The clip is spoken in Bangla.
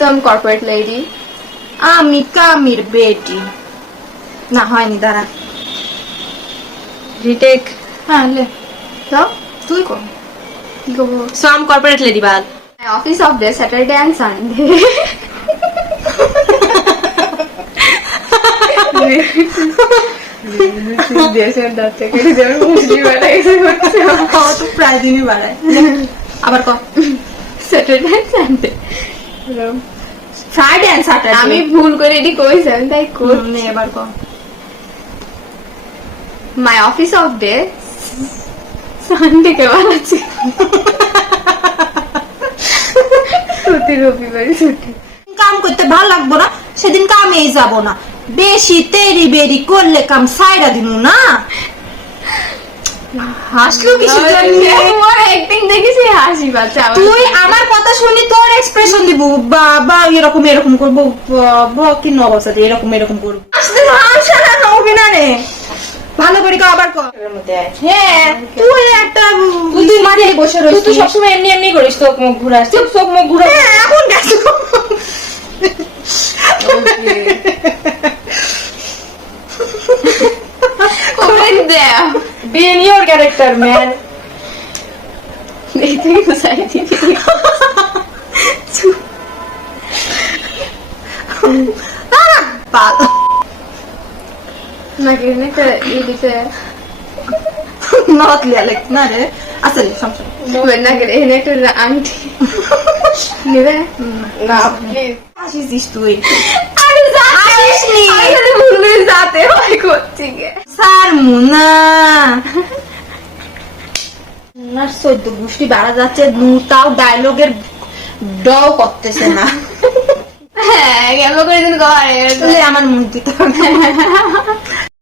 some corporate lady. আমি কামির বেটি। না হয়নি, দাঁড়া। Retake. হ্যাঁ লে, No? তুই কর। কি করবো? Some corporate ladybug. My office of day Saturday and Sunday. তো প্রায় দিনই বাড়ায়। আবার কর। Saturday and Sunday. Friday and Saturday. আমি ভুল করে এটি কইছেন তাই কর। নে এবার কর। My office of day Sunday কে বানাচ্ছি। ছুটি রবিবারে ছুটি। কাম করতে ভালো লাগবো না, সেদিন কামেই যাব না। বেশি তেরি বেরি করলে কাম সাইরা দিমু না। হাসলো কিসের জন্য? তোমার অ্যাক্টিং দেখেছি হাসি পাচ্ছে আমার। তুই আমার কথা শুনি তোর এক্সপ্রেশন দিব, বাবা এরকম এরকম করবো, বাবা কি নবসা এরকম এরকম করবো। আসলে হাসা না নবি না রে, ভালো করে কর, আবার কর। হ্যাঁ তুই একটা তুই মাঠে বসে রইছিস। তুই সবসময় এমনি এমনি করিস, চোখ মুখ ঘুরাস, চোখ মুখ ঘুরাস। হ্যাঁ এখন গেছো। Comment there. Be in your character, man. দেখতে গুছাই দিবি। পাল নাকি একটা এদিকে নট লিয়া লাইক না রে, আসলে সমস্যা নাকি এখানে একটা আংটি নেবে না, please. আসিস তুই। আরে আসিস নি। আমি ভুল করে যাতে হয় করছি গে। স্যার মুনা না, 14 গোষ্ঠী বাড়া যাচ্ছে, তাও ডায়লগের ডও করতেছে না। হ্যাঁ কেমন করে দিন করে আমার মুখ দিতে হবে।